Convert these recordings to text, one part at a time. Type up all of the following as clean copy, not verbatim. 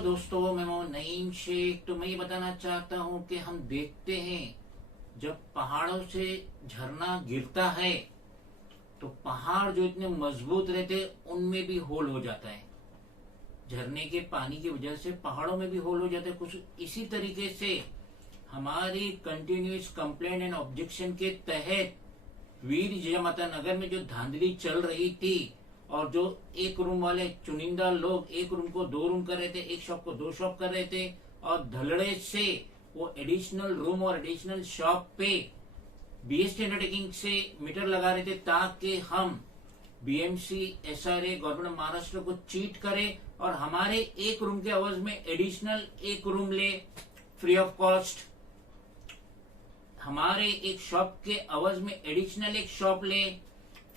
दोस्तों, मैं मोहम्मद नईम शेख। तो मैं ये बताना चाहता हूँ कि हम देखते हैं जब पहाड़ों से झरना गिरता है तो पहाड़ जो इतने मजबूत रहते उनमें भी होल हो जाता है। झरने के पानी की वजह से पहाड़ों में भी होल हो जाता है। कुछ इसी तरीके से हमारी कंटिन्यूस कंप्लेंट एंड ऑब्जेक्शन के तहत वीर जय माता नगर में जो धांधली चल रही थी और जो एक रूम वाले चुनिंदा लोग एक रूम को 2 रूम कर रहे थे, एक शॉप को 2 शॉप कर रहे थे और धड़ल्ले से वो एडिशनल रूम और एडिशनल शॉप पे बीएसटी अंडरटेकिंग से मीटर लगा रहे थे ताकि हम बीएमसी एसआरए गवर्नमेंट महाराष्ट्र को चीट करे और हमारे एक रूम के अवज में एडिशनल एक रूम ले फ्री ऑफ कॉस्ट, हमारे एक शॉप के अवज में एडिशनल एक शॉप ले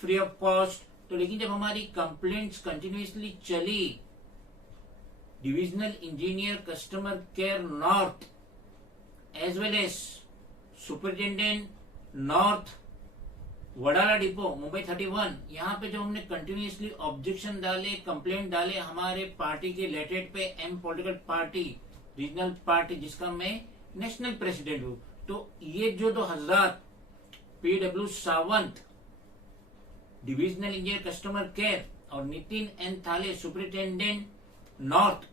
फ्री ऑफ कॉस्ट। तो लेकिन जब हमारी कंप्लेंट्स कंटिन्यूसली चली, divisional engineer customer care north as well as superintendent north Wadala depot Mumbai 31, यहाँ पे जो हमने कंटिन्यूसली ऑब्जेक्शन डाले, कंप्लेंट डाले हमारे पार्टी के रिलेटेड पे, एम पॉलिटिकल पार्टी रीजनल पार्टी जिसका मैं नेशनल प्रेसिडेंट हूँ, तो ये जो 2000 PW Sawant divisional engineer customer care और Nitin N Thale superintendent north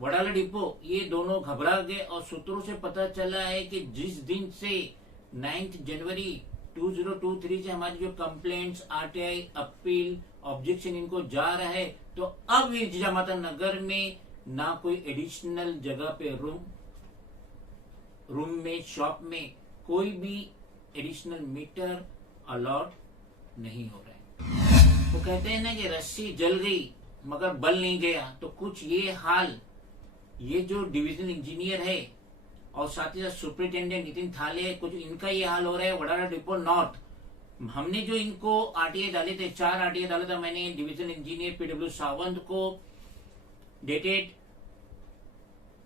Wadala depot, ये दोनों घबरा गए और सूत्रों से पता चला है कि जिस दिन से 9 जनवरी 2023 से हमारी जो कंप्लेंट्स, आरटीआई, अपील, ऑब्जेक्शन इनको जा रहा है, तो अब वीर जिजामाता नगर में ना कोई एडिशनल जगह पे रूम में, शॉप में कोई भी एडिशनल मीटर अलॉट नहीं हो रहा है। वो कहते हैं ना कि रस्सी जल गई मगर बल नहीं गया, तो कुछ ये हाल ये जो डिविजनल इंजीनियर है और साथ ही साथ सुपरिटेंडेंट नितिन थाले, कुछ इनका ये हाल हो रहा है वडाला डिपो नॉर्थ। हमने जो इनको आरटीआई डाले थे, 4 आरटीआई डाला था मैंने डिविजनल इंजीनियर पीडब्ल्यू सावंत को, डेटेड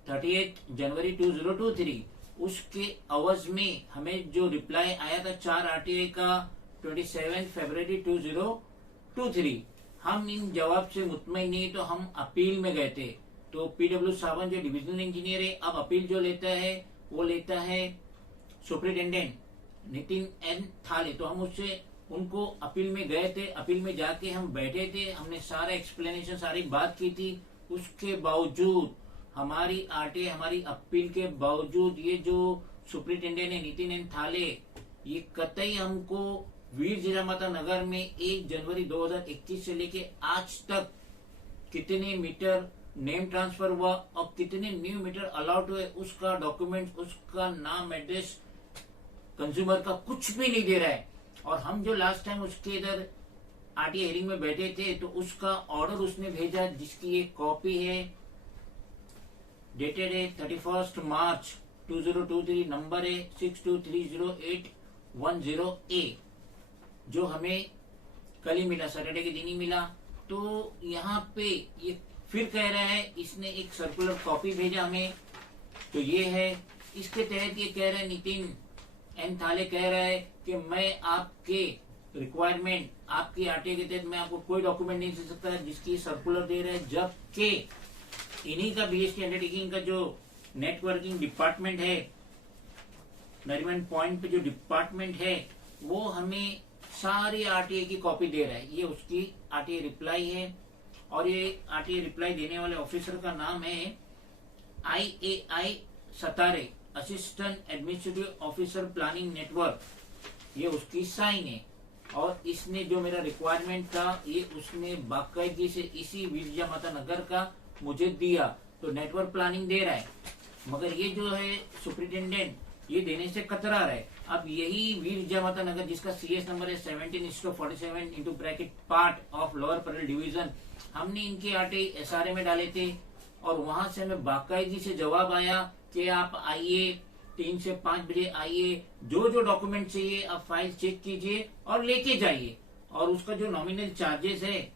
30 जनवरी 2023, उसके अवज में हमें जो रिप्लाई आया था 4 आरटीआई का 27 फरवरी 2023, हम इन जवाब से मुतमईन नहीं तो हम अपील में गए थे। तो पीडब्ल्यू सावंत जो डिविजनल इंजीनियर है, अब अपील जो लेता है वो लेता है सुपरिटेंडेंट नितिन एन थाले। तो हम उससे उनको अपील में गए थे, अपील में जाके हम बैठे थे, हमने सारा एक्सप्लेनेशन, सारी बात की थी। उसके बावजूद हमारी आरटीआई, हमारी अपील के बावजूद ये जो सुपरिटेंडेंट है नितिन एन थाले, ये कतई हमको वीर जिजामाता नगर में 1 जनवरी 2021 से लेके आज तक कितने मीटर नेम ट्रांसफर हुआ और कितने न्यू मीटर अलाउड हुए उसका डॉक्यूमेंट, उसका नाम, एड्रेस कंज्यूमर का कुछ भी नहीं दे रहा है। और हम जो लास्ट टाइम उसके इधर आरटीआई हियरिंग में बैठे थे तो उसका ऑर्डर उसने भेजा जिसकी एक कॉपी है, डेटेड है 31 मार्च 2023, नंबर है 62308110A, जो हमें कल ही मिला, सैटरडे के दिन ही मिला। तो यहाँ पे ये फिर कह रहा है, इसने एक सर्कुलर कॉपी भेजा हमें, तो ये है, इसके तहत ये कह रहा है, नितिन एन थाले कह रहा है कि मैं आपके रिक्वायरमेंट, आपकी आरटीआई के तहत मैं आपको कोई डॉक्यूमेंट नहीं दे सकता जिसकी सर्कुलर दे रहा है, जबकि इन्हीं का बीएसटी अंडरटेकिंग का जो नेटवर्किंग डिपार्टमेंट है, नरीमन पॉइंट पे जो डिपार्टमेंट है, वो हमें सारी आरटीआई की कॉपी दे रहा है। ये उसकी आरटीआई रिप्लाई है और ये आरटीआई रिप्लाई देने वाले ऑफिसर का नाम है IAI Satare, assistant administrative officer planning network, ये उसकी साइन है। और इसने जो मेरा रिक्वायरमेंट था ये उसने बाकायदगी से इसी वीर जिजामाता नगर का मुझे दिया, तो नेटवर्क प्लानिंग दे रहा है, मगर ये जो है सुपरिटेंडेंट ये देने से कतरा रहा है। अब यही वीर जिजामाता नगर जिसका सीएस नंबर है 17:47 part of lower Parel division, हमने इनके आरटीआई एसआरए में डाले थे और वहां से हमें बाकायदगी से जवाब आया कि आप आइए 3 से 5 बजे आइए, जो जो डॉक्यूमेंट चाहिए आप फाइल चेक कीजिए और लेके जाइए। और उसका जो नॉमिनल चार्जेस है,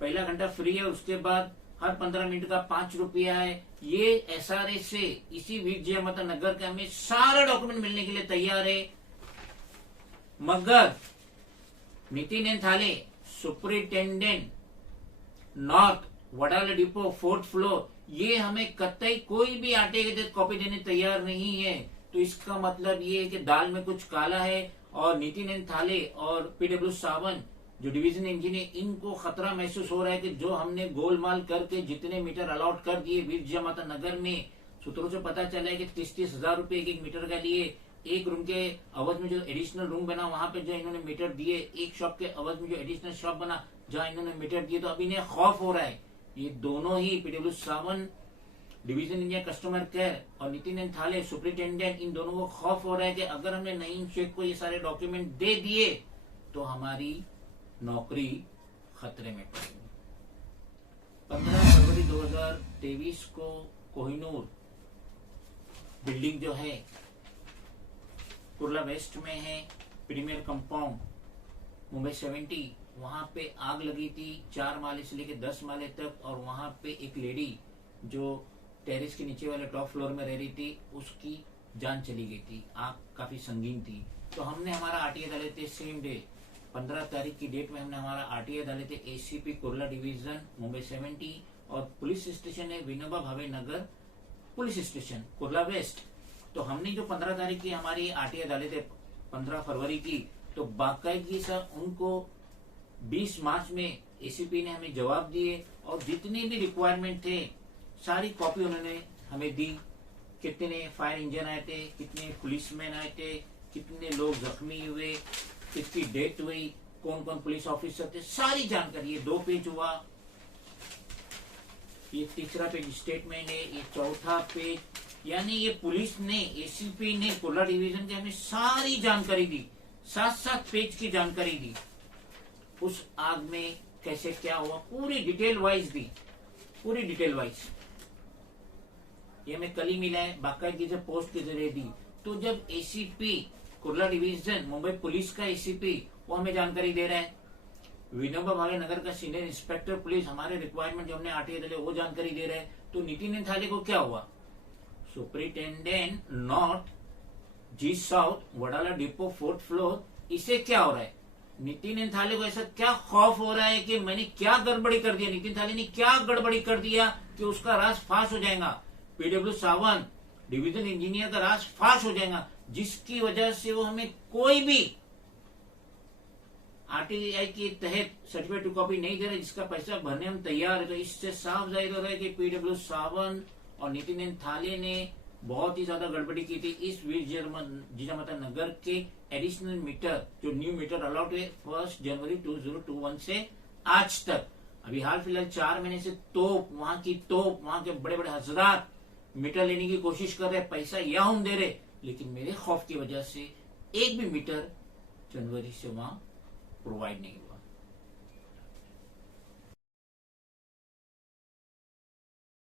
पहला घंटा फ्री है, उसके बाद हर 15 मिनट का 5 रुपया है। ये एसआरए से इसी वीर जिजामाता नगर का हमें सारा डॉक्यूमेंट मिलने के लिए तैयार है, मगर Nitin N Thale superintendent north Wadala depot 4th floor, ये हमें कतई कोई भी आटे की कॉपी देने तैयार नहीं है। तो इसका मतलब ये है कि दाल में कुछ काला है और नितिन एन थाले और पीडब्ल्यू सावन जो डिवीजन इंजीनियर, इनको खतरा महसूस हो रहा है कि जो हमने गोलमाल करके जितने मीटर अलॉट कर दिए बिरजा माता नगर में, सूत्रों से पता चला है कि 30-30 हजार रुपए एक मीटर का लिए। एक रूम के अवध में जो एडिशनल रूम बना वहां पे जो इन्होंने मीटर दिए, एक शॉप के अवध में जो एडिशनल शॉप बना जहां इन्होंने मीटर दिए। तो अभी इन्हें खौफ हो रहा है। ये दोनों ही पीडब्ल्यू सावन डिवीजन इंजीनियर कस्टमर केयर और नितिन एन थाले सुपरिटेंडेंट, इन दोनों को खौफ हो रहा है कि अगर हमने नईम शेख को ये सारे डॉक्यूमेंट दे दिए तो हमारी नौकरी खतरे में पड़ेगी। 15 फरवरी 2023 को कोहिनूर बिल्डिंग जो है कुर्ला वेस्ट में है, प्रीमियर कंपाउंड मुंबई 70, वहां पे आग लगी थी 4 माले से लेकर 10 माले तक। और वहां पे एक लेडी जो टेरेस के नीचे वाले टॉप फ्लोर में रह रही थी, उसकी जान चली गई थी। आग काफी संगीन थी। तो हमने हमारा आरटीआई डाले थे सेम डे 15 तारीख की डेट में हमने हमारा आरटीआई डाले थे एसीपी कुर्ला डिवीजन मुंबई 70 और पुलिस स्टेशन है विनोबा भावे नगर पुलिस स्टेशन कुर्ला वेस्ट। तो हमने जो 15 तारीख की हमारी आरटीआई डाले थे 15 फरवरी की, तो बाकायदगी से उनको 20 मार्च में एसीपी ने हमें जवाब दिए और जितने भी रिक्वायरमेंट थे सारी कॉपी उन्होंने हमें दी। कितने फायर इंजन आए थे, कितने पुलिसमैन आए थे, कितने लोग जख्मी हुए, किसकी डेथ हुई, कौन कौन पुलिस ऑफिसर थे, सारी जानकारी। ये 2 पेज हुआ, ये तीसरा पेज स्टेटमेंट है, ये चौथा पेज। यानी ये पुलिस ने, एसीपी ने कुर्ला डिवीजन के हमें सारी जानकारी दी, 7-7 पेज की जानकारी दी। उस आग में कैसे क्या हुआ पूरी डिटेल वाइज दी, पूरी डिटेल वाइज। ये हमें कल ही मिला है, बाकायदगी से पोस्ट के जरिए दी। तो जब ACP Kurla division Mumbai police का एसीपी वो हमें जानकारी दे रहा है, विनोबा भावे नगर का सीनियर इंस्पेक्टर पुलिस हमारे रिक्वायरमेंट जो हमने आरटीआई डाले वो जानकारी दे रहा है, तो नितिन एन थाले को क्या हुआ? Superintendent north G south Wadala depot 4th floor, इसे क्या हो रहा है? नितिन एन थाले को ऐसा क्या खौफ हो रहा है कि मैंने क्या गड़बड़ी कर दिया, नितिन थाले ने क्या गड़बड़ी कर दिया कि उसका राज फाश हो जाएगा, पीडब्ल्यू सावन डिवीजन इंजीनियर का राज फाश हो जाएगा, जिसकी वजह से वो हमें कोई भी आरटीआई के तहत सर्टिफिकेट टू कॉपी नहीं दे रहे, जिसका पैसा भरने हम तैयार है। तो इससे साफ जाहिर हो रहा है कि पीडब्ल्यू सावन और नितिन एन थाले ने बहुत ही ज्यादा गड़बड़ी की थी। इस जिजामाता नगर के एडिशनल मीटर जो न्यू मीटर अलॉट हुए 1 जनवरी 2021 से आज तक, अभी हाल फिलहाल 4 महीने से वहां के बड़े बड़े हजरात मीटर लेने की कोशिश कर रहे, पैसा यहाँ दे रहे, लेकिन मेरे खौफ की वजह से एक भी मीटर जनवरी से वहां प्रोवाइड नहीं हुआ।